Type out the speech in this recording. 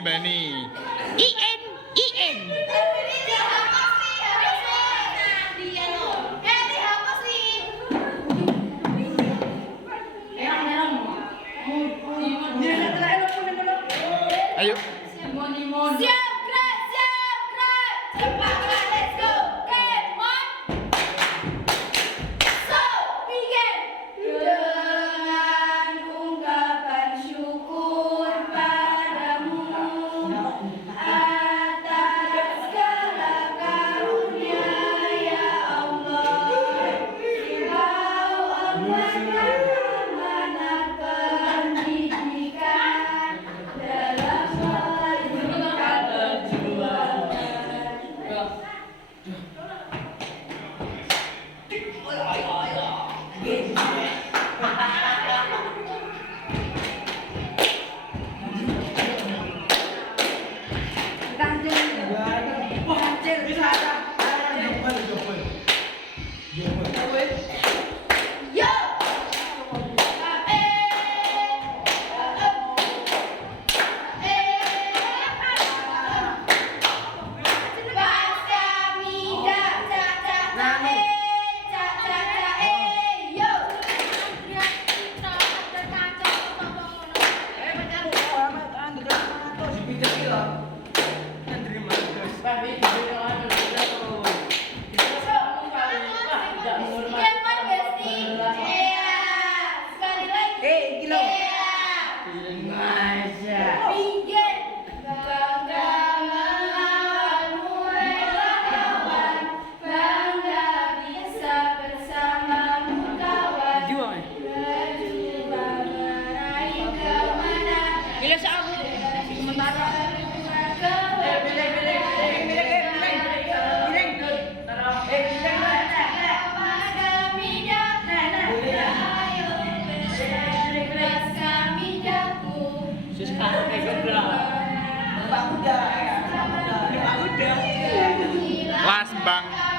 Bani. Ayo. Siap, gerak. Cepat, let's go. Come on. So, begin. Dengan ungkapan syukur padamu atas segala karunia ya Allah. Engkau amankan amanat pendidikan dalam melanjutkan perjuangan. Yo! Las Bang.